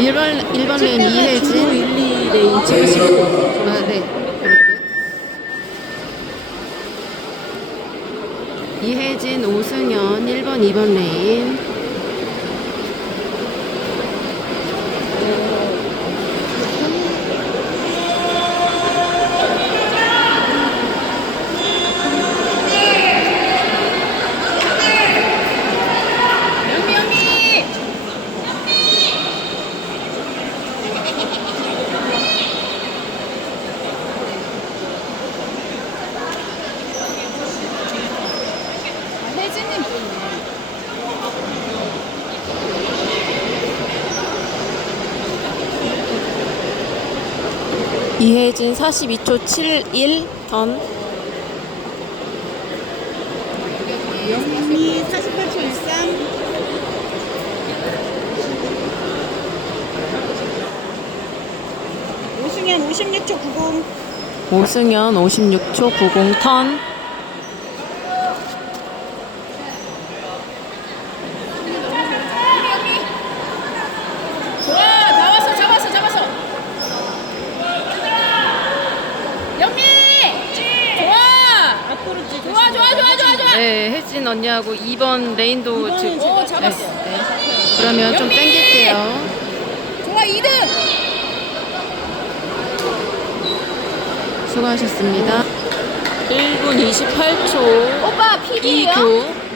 1번, 1번 레인 주 이혜진. 1, 2 레인 찍으시고 아, 네. 이혜진, 오승현, 1번, 2번 레인. 영미 영미 아, 혜진님 분이네 이혜진 42초 71 던. 영미 48초 13 오승현 56초 90 오승현 56초 90 턴. 좋아 다 왔어 잡았어 잡았어 영미 좋아 앞으로 찍 좋아 좋아 좋아 좋아 좋아 네, 혜진 언니하고 2번 레인도 지금. 제가 잡았어. 네, 네. 그러면 좀 영미! 땡길게요. 좋아 2등 수고하셨습니다. 1분 28초. 오빠 PD예요? 이규.